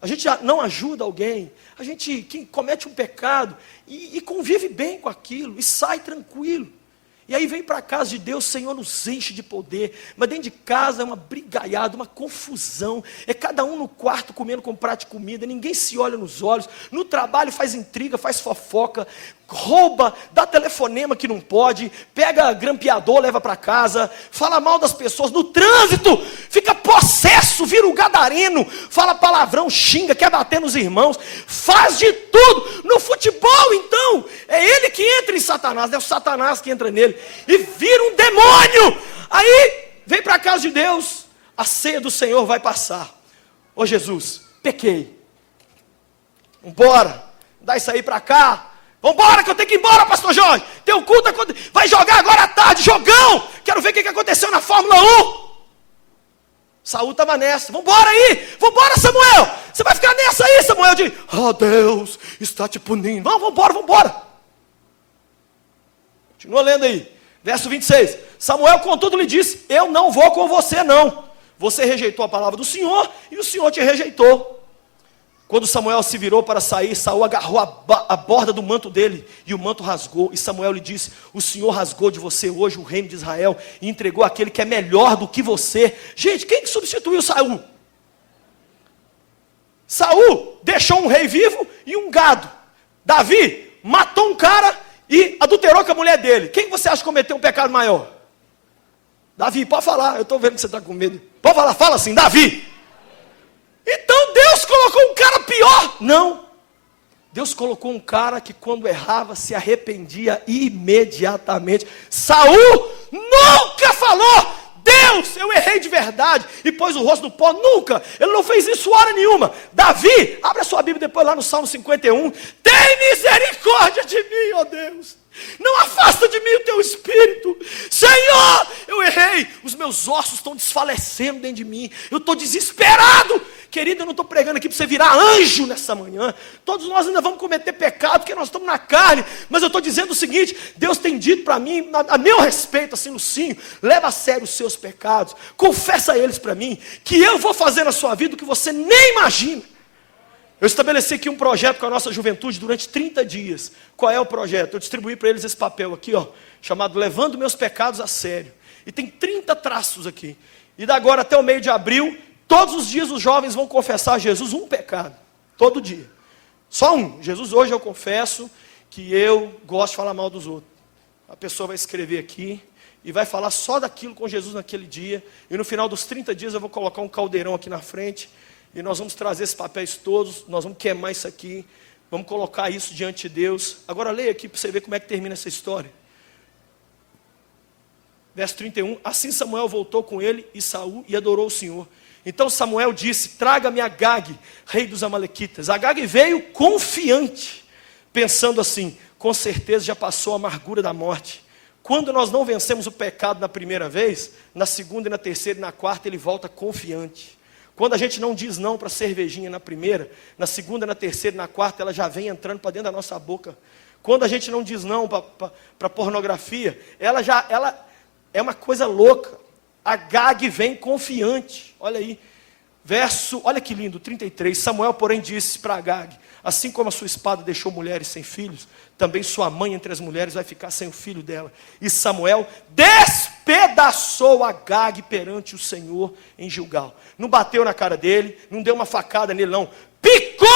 A gente não ajuda alguém, a gente comete um pecado e convive bem com aquilo e sai tranquilo. E aí vem para a casa de Deus, o Senhor nos enche de poder, mas dentro de casa é uma brigaiada, uma confusão, é cada um no quarto comendo com prato de comida, ninguém se olha nos olhos, no trabalho faz intriga, faz fofoca, rouba, dá telefonema que não pode, pega grampeador, leva para casa, fala mal das pessoas, no trânsito, fica possesso, vira um gadareno, fala palavrão, xinga, quer bater nos irmãos, faz de tudo. No futebol então, é ele que entra em Satanás, é o Satanás que entra nele, e vira um demônio. Aí, vem para a casa de Deus, a ceia do Senhor vai passar. Ô Jesus, pequei, vambora, dá isso aí para cá. Vambora que eu tenho que ir embora, pastor Jorge. Tem um culto, vai jogar agora à tarde, jogão. Quero ver o que aconteceu na Fórmula 1. Saul estava nessa. Vambora aí, vambora, Samuel. Você vai ficar nessa aí, Samuel, de Deus está te punindo. Vambora. Continua lendo aí, verso 26. Samuel contudo lhe disse: eu não vou com você não. Você rejeitou a palavra do Senhor e o Senhor te rejeitou. Quando Samuel se virou para sair, Saul agarrou a borda do manto dele, e o manto rasgou, e Samuel lhe disse: o Senhor rasgou de você hoje o reino de Israel, e entregou aquele que é melhor do que você. Gente, quem que substituiu Saul? Saul deixou um rei vivo e um gado. Davi matou um cara e adulterou com a mulher dele. Quem você acha que cometeu um pecado maior? Davi, pode falar, eu estou vendo que você está com medo. Pode falar, fala assim: Davi. Então Deus colocou um cara pior? Não. Deus colocou um cara que quando errava se arrependia imediatamente. Saul nunca falou: Deus, eu errei de verdade, e pôs o rosto no pó. Nunca. Ele não fez isso hora nenhuma. Davi, abre a sua Bíblia depois lá no Salmo 51. Tem misericórdia de mim, ó Deus. Não afasta de mim o teu espírito. Senhor, eu errei. Os meus ossos estão desfalecendo dentro de mim. Eu estou desesperado. Querido, eu não estou pregando aqui para você virar anjo nessa manhã. Todos nós ainda vamos cometer pecado, porque nós estamos na carne. Mas eu estou dizendo o seguinte: Deus tem dito para mim, a meu respeito, assim, Lucinho, leva a sério os seus pecados. Confessa eles para mim, que eu vou fazer na sua vida o que você nem imagina. Eu estabeleci aqui um projeto com a nossa juventude durante 30 dias. Qual é o projeto? Eu distribuí para eles esse papel aqui, ó, chamado Levando Meus Pecados a Sério. E tem 30 traços aqui. E da agora até o meio de abril, todos os dias os jovens vão confessar a Jesus um pecado. Todo dia. Só um. Jesus, hoje eu confesso que eu gosto de falar mal dos outros. A pessoa vai escrever aqui e vai falar só daquilo com Jesus naquele dia. E no final dos 30 dias eu vou colocar um caldeirão aqui na frente. E nós vamos trazer esses papéis todos, nós vamos queimar isso aqui, vamos colocar isso diante de Deus. Agora leia aqui para você ver como é que termina essa história. Verso 31, assim Samuel voltou com ele e Saul e adorou o Senhor. Então Samuel disse, traga-me Agag, rei dos amalequitas. Agag veio confiante, pensando assim, com certeza já passou a amargura da morte. Quando nós não vencemos o pecado na primeira vez, na segunda e na terceira e na quarta ele volta confiante. Quando a gente não diz não para a cervejinha na primeira, na segunda, na terceira e na quarta, ela já vem entrando para dentro da nossa boca. Quando a gente não diz não para a pornografia, ela é uma coisa louca. Agag vem confiante. Olha aí, olha que lindo, 33. Samuel, porém, disse para Agag, assim como a sua espada deixou mulheres sem filhos, também sua mãe entre as mulheres vai ficar sem o filho dela. E Samuel despedaçou Agag perante o Senhor em Gilgal. Não bateu na cara dele, não deu uma facada nele não. Picou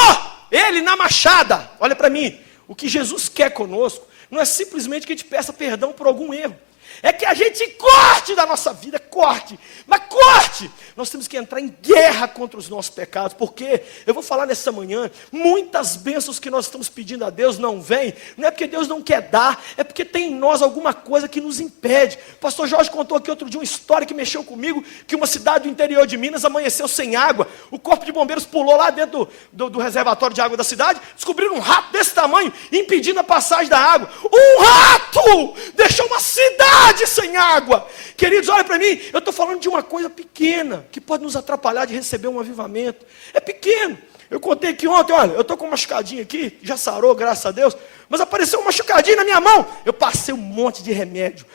ele na machada. Olha para mim, o que Jesus quer conosco não é simplesmente que a gente peça perdão por algum erro. É que a gente corte da nossa vida, corte. Mas corte! Nós temos que entrar em guerra contra os nossos pecados. Porque, eu vou falar nessa manhã, muitas bênçãos que nós estamos pedindo a Deus não vêm. Não é porque Deus não quer dar, é porque tem em nós alguma coisa que nos impede. O pastor Jorge contou aqui outro dia uma história que mexeu comigo, que uma cidade do interior de Minas amanheceu sem água. O corpo de bombeiros pulou lá dentro do reservatório de água da cidade, descobriram um rato desse tamanho, impedindo a passagem da água. Um rato deixou uma cidade sem água. Queridos, olha para mim, eu estou falando de uma coisa pequena, que pode nos atrapalhar de receber um avivamento. É pequeno. Eu contei aqui ontem, olha, eu estou com uma machucadinha aqui, já sarou, graças a Deus, mas apareceu uma machucadinha na minha mão. Eu passei um monte de remédio,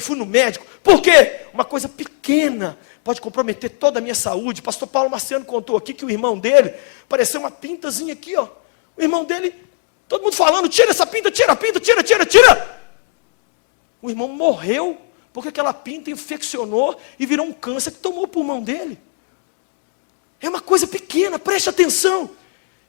fui no médico. Por quê? Uma coisa pequena pode comprometer toda a minha saúde. Pastor Paulo Marciano contou aqui que o irmão dele, apareceu uma pintazinha aqui, ó. O irmão dele, todo mundo falando, tira essa pinta, tira a pinta, tira. O irmão morreu porque aquela pinta infeccionou e virou um câncer que tomou o pulmão dele. É uma coisa pequena, preste atenção.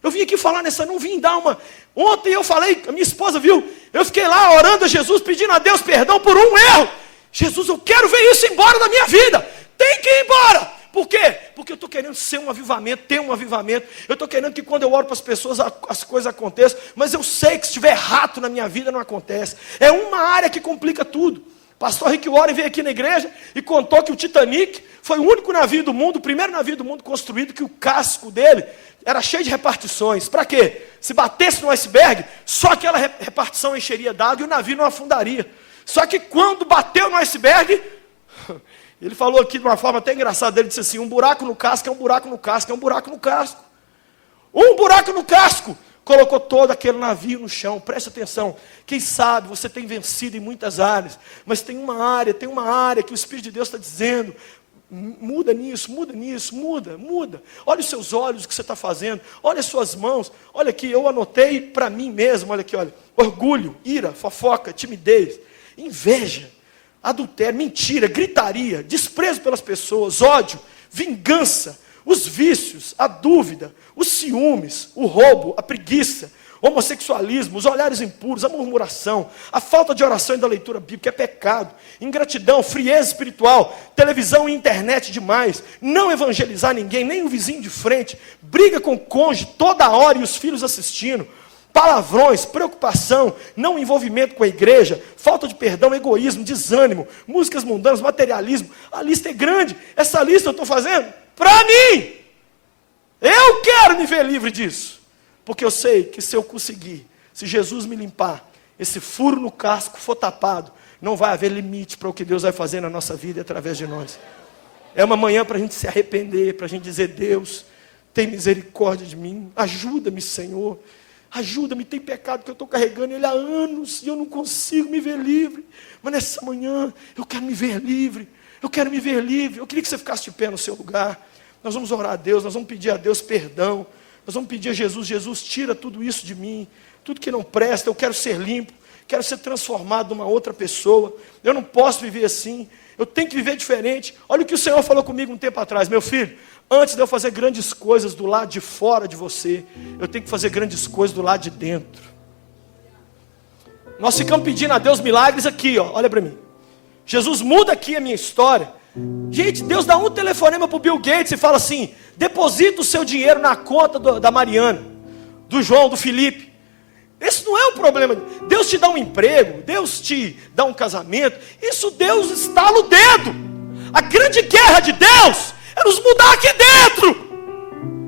Eu vim aqui falar não vim dar uma... Ontem eu falei, a minha esposa viu, eu fiquei lá orando a Jesus, pedindo a Deus perdão por um erro. Jesus, eu quero ver isso embora da minha vida. Tem que ir embora. Por quê? Porque eu estou querendo ser um avivamento, ter um avivamento. Eu estou querendo que quando eu oro para as pessoas, as coisas aconteçam. Mas eu sei que se tiver rato na minha vida, não acontece. É uma área que complica tudo. Pastor Rick Warren veio aqui na igreja e contou que o Titanic foi o único navio do mundo, o primeiro navio do mundo construído, que o casco dele era cheio de repartições. Para quê? Se batesse no iceberg, só aquela repartição encheria d'água e o navio não afundaria. Só que quando bateu no iceberg... Ele falou aqui de uma forma até engraçada, ele disse assim, um buraco no casco é um buraco no casco, é um buraco no casco. Um buraco no casco colocou todo aquele navio no chão. Preste atenção, quem sabe você tem vencido em muitas áreas, mas tem uma área que o Espírito de Deus está dizendo, muda nisso, muda. Olha os seus olhos, o que você está fazendo, olha as suas mãos, olha aqui, eu anotei para mim mesmo, olha aqui, olha, orgulho, ira, fofoca, timidez, inveja, adultério, mentira, gritaria, desprezo pelas pessoas, ódio, vingança, os vícios, a dúvida, os ciúmes, o roubo, a preguiça, homossexualismo, os olhares impuros, a murmuração, a falta de oração e da leitura bíblica é pecado, ingratidão, frieza espiritual, televisão e internet demais, não evangelizar ninguém, nem o vizinho de frente, briga com o cônjuge toda hora e os filhos assistindo, palavrões, preocupação, não envolvimento com a igreja, falta de perdão, egoísmo, desânimo, músicas mundanas, materialismo. A lista é grande. Essa lista eu estou fazendo para mim. Eu quero me ver livre disso. Porque eu sei que se eu conseguir, se Jesus me limpar, esse furo no casco for tapado, não vai haver limite para o que Deus vai fazer na nossa vida e através de nós. É uma manhã para a gente se arrepender, para a gente dizer: Deus, tem misericórdia de mim, ajuda-me, Senhor, ajuda-me, tem pecado que eu estou carregando ele há anos, e eu não consigo me ver livre, mas nessa manhã, eu quero me ver livre, eu quero me ver livre. Eu queria que você ficasse de pé no seu lugar. Nós vamos orar a Deus, nós vamos pedir a Deus perdão, nós vamos pedir a Jesus: Jesus, tira tudo isso de mim, tudo que não presta, eu quero ser limpo, quero ser transformado numa outra pessoa, eu não posso viver assim, eu tenho que viver diferente. Olha o que o Senhor falou comigo um tempo atrás: meu filho, antes de eu fazer grandes coisas do lado de fora de você, eu tenho que fazer grandes coisas do lado de dentro. Nós ficamos pedindo a Deus milagres aqui, ó, olha para mim. Jesus, muda aqui a minha história. Gente, Deus dá um telefonema para o Bill Gates e fala assim: deposita o seu dinheiro na conta da Mariana, do João, do Felipe. Esse não é o problema. Deus te dá um emprego, Deus te dá um casamento, isso Deus estala o dedo. A grande guerra de Deus é nos mudar aqui dentro.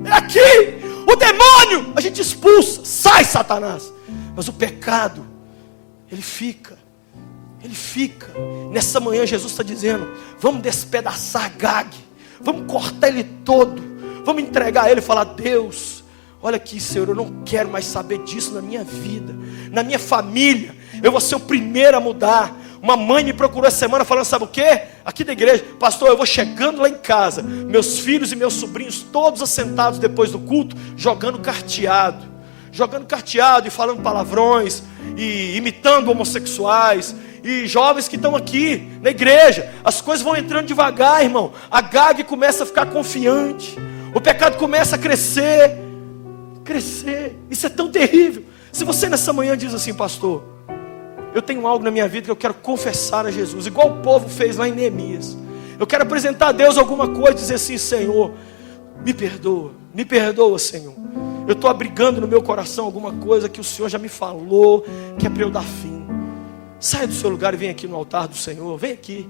É aqui. O demônio a gente expulsa, sai Satanás. Mas o pecado, ele fica. Nessa manhã Jesus está dizendo: vamos despedaçar Agag, vamos cortar ele todo, vamos entregar ele e falar: Deus, olha aqui, Senhor, eu não quero mais saber disso na minha vida, na minha família. Eu vou ser o primeiro a mudar. Uma mãe me procurou essa semana falando: sabe o quê? Aqui da igreja, pastor, eu vou chegando lá em casa, meus filhos e meus sobrinhos todos assentados depois do culto, jogando carteado e falando palavrões, e imitando homossexuais, e jovens que estão aqui na igreja. As coisas vão entrando devagar, irmão. A Agag começa a ficar confiante, o pecado começa a crescer. Isso é tão terrível. Se você nessa manhã diz assim: pastor, eu tenho algo na minha vida que eu quero confessar a Jesus, igual o povo fez lá em Neemias, eu quero apresentar a Deus alguma coisa, dizer assim: Senhor, me perdoa, Senhor, eu estou abrigando no meu coração alguma coisa que o Senhor já me falou, que é para eu dar fim. Saia do seu lugar e vem aqui no altar do Senhor, vem aqui,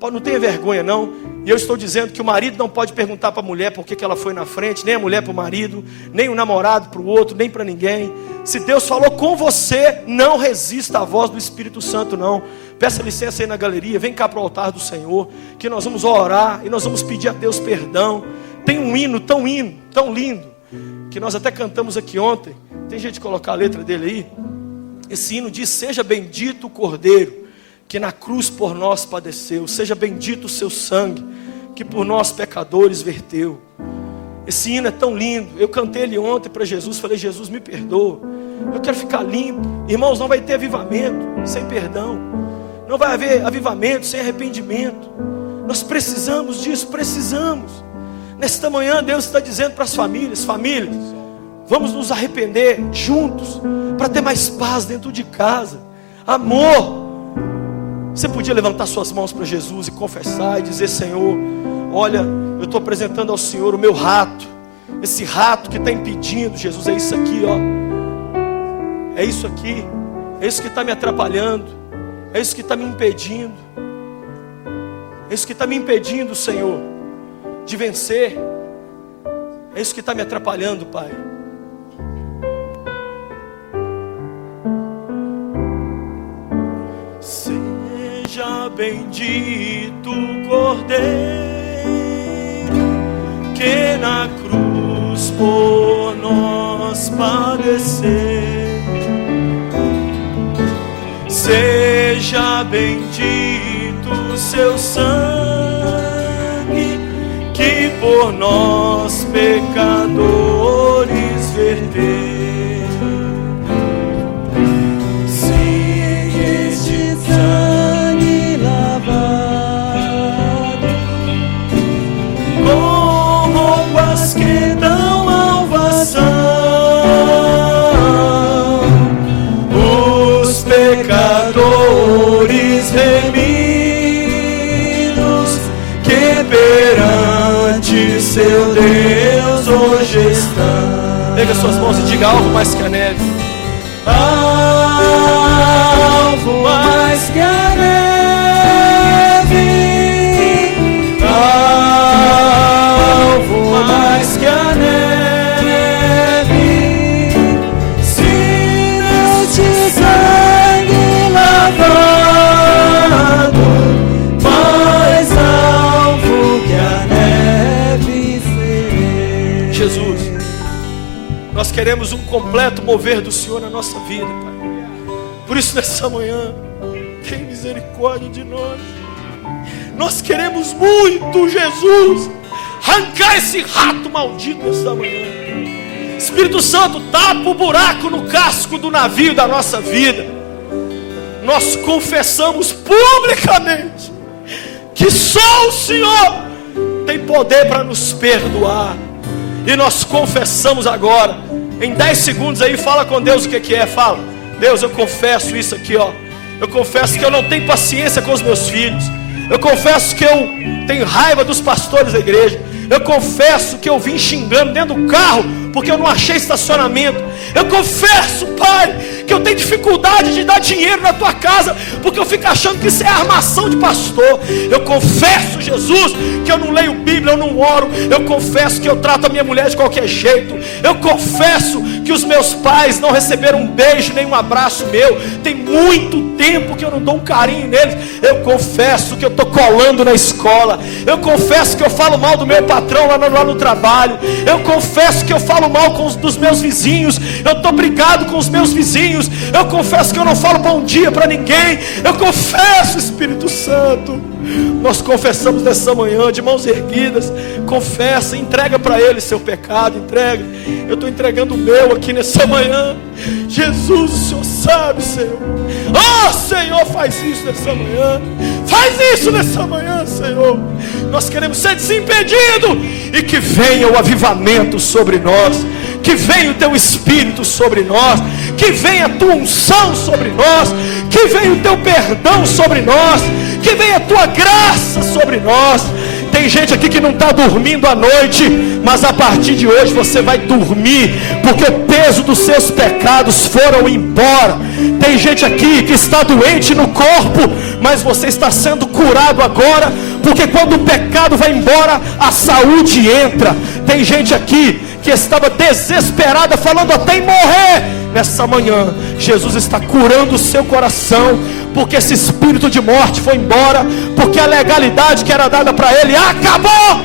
não tenha vergonha não. E eu estou dizendo que o marido não pode perguntar para a mulher por que ela foi na frente, nem a mulher para o marido, nem o namorado para o outro, nem para ninguém. Se Deus falou com você, não resista à voz do Espírito Santo não. Peça licença aí na galeria, vem cá para o altar do Senhor, que nós vamos orar e nós vamos pedir a Deus perdão. Tem um hino tão lindo, que nós até cantamos aqui ontem. Tem jeito de colocar a letra dele aí? Esse hino diz: seja bendito o Cordeiro, que na cruz por nós padeceu, seja bendito o seu sangue, que por nós pecadores verteu. Esse hino é tão lindo. Eu cantei ele ontem para Jesus, falei: Jesus, me perdoa, eu quero ficar limpo. Irmãos, não vai ter avivamento sem perdão, não vai haver avivamento sem arrependimento. Nós precisamos disso, precisamos. Nesta manhã Deus está dizendo para as famílias: vamos nos arrepender juntos, para ter mais paz dentro de casa, amor. Você podia levantar suas mãos para Jesus e confessar e dizer: Senhor, olha, eu estou apresentando ao Senhor o meu rato, esse rato que está impedindo, Jesus, é isso aqui, ó, é isso aqui, é isso que está me atrapalhando, é isso que está me impedindo, é isso que está me impedindo, Senhor, de vencer, é isso que está me atrapalhando, Pai. Seja bendito o Cordeiro, que na cruz por nós padeceu. Seja bendito o seu sangue, que por nós pecadores verteu. Seu Deus hoje está. Pega suas mãos e diga: alvo mais que a neve. Alvo mais que a neve. Alvo mais que a neve. Se neste sangue queremos um completo mover do Senhor na nossa vida, Pai. Por isso, nessa manhã, tem misericórdia de nós. Nós queremos muito, Jesus, arrancar esse rato maldito nessa manhã. Espírito Santo, tapa o buraco no casco do navio da nossa vida. Nós confessamos publicamente que só o Senhor tem poder para nos perdoar. E nós confessamos agora. Em 10 segundos aí, fala com Deus o que é. Fala: Deus, eu confesso isso aqui, ó. Eu confesso que eu não tenho paciência com os meus filhos. Eu confesso que eu tenho raiva dos pastores da igreja. Eu confesso que eu vim xingando dentro do carro porque eu não achei estacionamento. Eu confesso, Pai, que eu tenho dificuldade de dar dinheiro na tua casa porque eu fico achando que isso é armação de pastor. Eu confesso, Jesus, que eu não leio Bíblia, eu não oro. Eu confesso que eu trato a minha mulher de qualquer jeito. Eu confesso que os meus pais não receberam um beijo nem um abraço meu. Tem muito tempo que eu não dou um carinho neles. Eu confesso que eu estou colando na escola. Eu confesso que eu falo mal do meu patrão lá no trabalho. Eu confesso que eu falo mal dos meus vizinhos. Eu estou brigado com os meus vizinhos. Eu confesso que eu não falo bom dia para ninguém. Eu confesso, Espírito Santo. Nós confessamos nessa manhã, de mãos erguidas. Confessa, entrega para Ele seu pecado. Entrega. Eu estou entregando o meu aqui nessa manhã. Jesus, o Senhor sabe, Senhor. Oh, Senhor, faz isso nessa manhã. Faz isso nessa manhã, Senhor. Nós queremos ser desimpedidos. E que venha o avivamento sobre nós. Que venha o teu Espírito sobre nós. Que venha a tua unção sobre nós. Que venha o teu perdão sobre nós. Que venha a tua graça sobre nós. Tem gente aqui que não está dormindo à noite, mas a partir de hoje você vai dormir, porque o peso dos seus pecados foram embora. Tem gente aqui que está doente no corpo, mas você está sendo curado agora, porque quando o pecado vai embora, a saúde entra. Tem gente aqui que estava desesperada, falando até em morrer. Nessa manhã, Jesus está curando o seu coração, porque esse espírito de morte foi embora, porque a legalidade que era dada para ele acabou.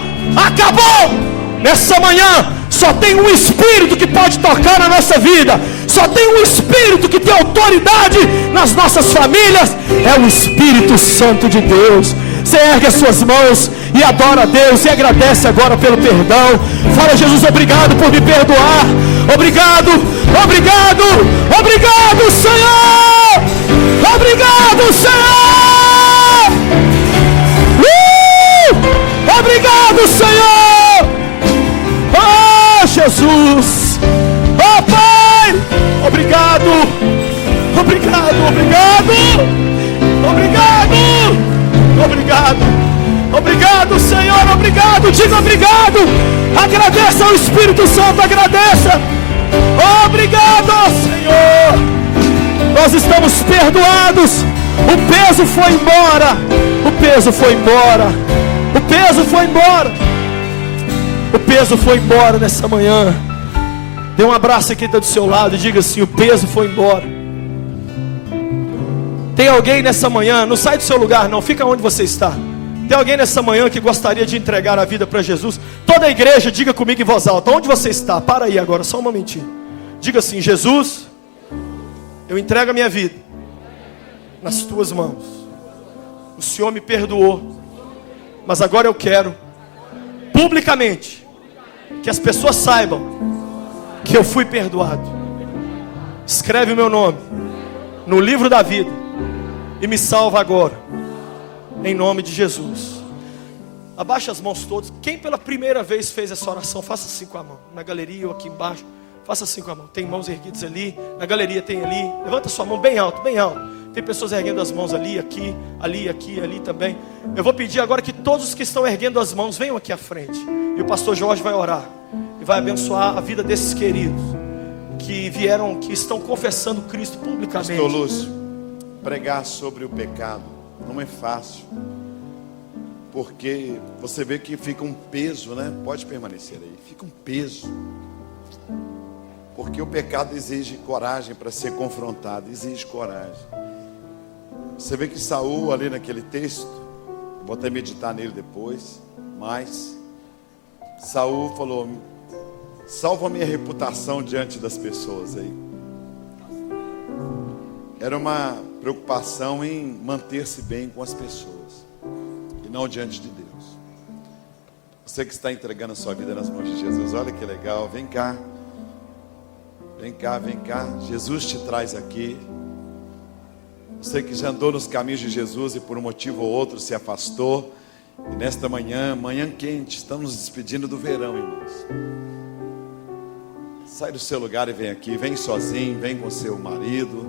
Nessa manhã, só tem um Espírito que pode tocar na nossa vida. Só tem um Espírito que tem autoridade nas nossas famílias. É o Espírito Santo de Deus. Você ergue as suas mãos e adora a Deus e agradece agora pelo perdão. Fala: Jesus, obrigado por me perdoar. Obrigado, obrigado, obrigado, Senhor. Obrigado, Senhor. Obrigado, Senhor. Oh, Jesus. Oh, Pai. Obrigado. Obrigado, obrigado. Obrigado. Obrigado. Obrigado, Senhor. Obrigado. Diga obrigado. Agradeça ao Espírito Santo. Agradeça. Obrigado, Senhor. Nós estamos perdoados. O peso foi embora. O peso foi embora. O peso foi embora. O peso foi embora nessa manhã. Dê um abraço aqui, está do seu lado, e diga assim: o peso foi embora. Tem alguém nessa manhã? Não sai do seu lugar não, fica onde você está. Tem alguém nessa manhã que gostaria de entregar a vida para Jesus? Toda a igreja, diga comigo em voz alta: onde você está? Para aí agora, só um momentinho. Diga assim: Jesus, eu entrego a minha vida nas tuas mãos. O Senhor me perdoou, mas agora eu quero publicamente que as pessoas saibam que eu fui perdoado. Escreve o meu nome no livro da vida e me salva agora, em nome de Jesus. Abaixa as mãos todos. Quem pela primeira vez fez essa oração, faça assim com a mão. Na galeria ou aqui embaixo, faça assim com a mão. Tem mãos erguidas ali, na galeria tem ali. Levanta sua mão bem alto, bem alto. Tem pessoas erguendo as mãos ali, aqui, ali, aqui, ali também. Eu vou pedir agora que todos os que estão erguendo as mãos venham aqui à frente. E o pastor Jorge vai orar e vai abençoar a vida desses queridos que vieram, que estão confessando Cristo publicamente. Pastor Lúcio, pregar sobre o pecado não é fácil, porque você vê que fica um peso, né? Pode permanecer aí. Fica um peso, porque o pecado exige coragem para ser confrontado, exige coragem. Você vê que Saul ali naquele texto, vou até meditar nele depois, mas Saul falou: Salva a minha reputação diante das pessoas aí. Era uma preocupação em manter-se bem com as pessoas e não diante de Deus. Você que está entregando a sua vida nas mãos de Jesus, olha que legal, vem cá. Vem cá, vem cá. Jesus te traz aqui. Você que já andou nos caminhos de Jesus e por um motivo ou outro se afastou. E nesta manhã, manhã quente, estamos nos despedindo do verão, irmãos. Sai do seu lugar e vem aqui. Vem sozinho, vem com seu marido.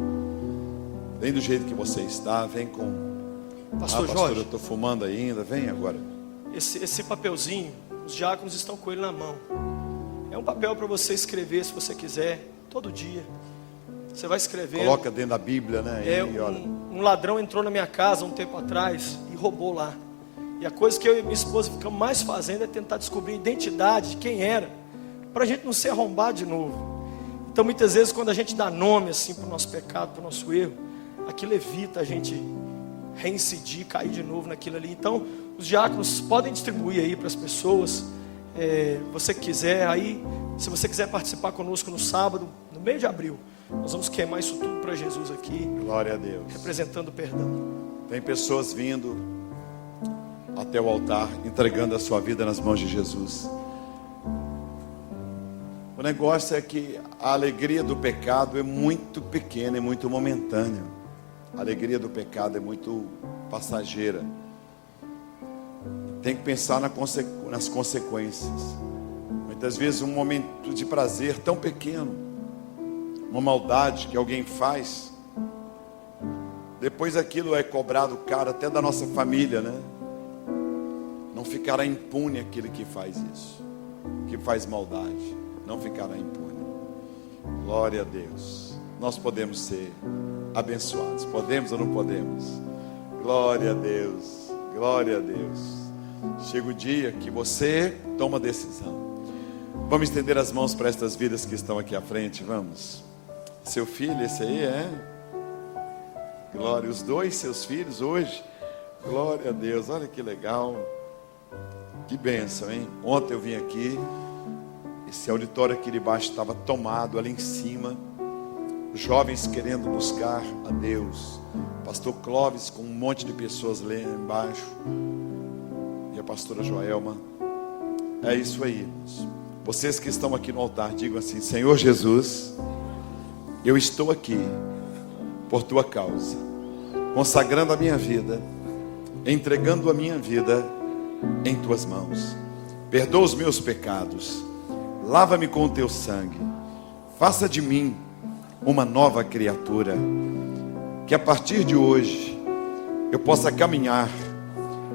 Vem do jeito que você está. Vem com... Pastor pastor, Jorge, eu estou fumando ainda. Vem agora. esse papelzinho, os diáconos estão com ele na mão. É um papel para você escrever, se você quiser, todo dia. Você vai escrever. Coloca dentro da Bíblia, né? Um ladrão entrou na minha casa um tempo atrás e roubou lá. E a coisa que eu e minha esposa ficamos mais fazendo é tentar descobrir a identidade de quem era, para a gente não ser arrombado de novo. Então muitas vezes quando a gente dá nome assim para o nosso pecado, para o nosso erro, aquilo evita a gente reincidir, cair de novo naquilo ali. Então os diáconos podem distribuir aí para as pessoas. Você que quiser, aí se você quiser participar conosco no sábado, no mês de abril, nós vamos queimar isso tudo para Jesus aqui. Glória a Deus. Representando o perdão. Tem pessoas vindo até o altar, entregando a sua vida nas mãos de Jesus. O negócio é que a alegria do pecado é muito pequena, é muito momentânea. A alegria do pecado é muito passageira. Tem que pensar nas consequências. Muitas vezes um momento de prazer tão pequeno, uma maldade que alguém faz, depois aquilo é cobrado caro até da nossa família, né? Não ficará impune aquele que faz isso, que faz maldade, não ficará impune. Glória a Deus. Nós podemos ser abençoados, podemos ou não podemos? Glória a Deus, glória a Deus. Chega o dia que você toma decisão. Vamos estender as mãos para estas vidas que estão aqui à frente, vamos. Seu filho, esse aí é? Glória, os dois seus filhos hoje. Glória a Deus, olha que legal. Que bênção, hein? Ontem eu vim aqui, esse auditório aqui de baixo estava tomado, ali em cima, jovens querendo buscar a Deus. Pastor Clóvis com um monte de pessoas lá embaixo, e a pastora Joelma. É isso aí, irmãos. Vocês que estão aqui no altar, digam assim: Senhor Jesus, eu estou aqui por tua causa, consagrando a minha vida, entregando a minha vida em tuas mãos. Perdoa os meus pecados, lava-me com o teu sangue, faça de mim uma nova criatura, que a partir de hoje eu possa caminhar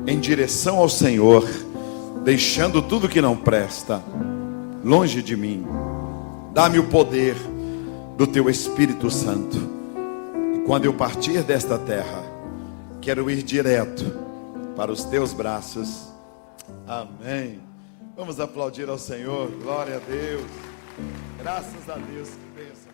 em direção ao Senhor, deixando tudo que não presta longe de mim. Dá-me o poder do teu Espírito Santo, e quando eu partir desta terra, quero ir direto para os teus braços. Amém. Vamos aplaudir ao Senhor. Glória a Deus. Graças a Deus. Que bênção.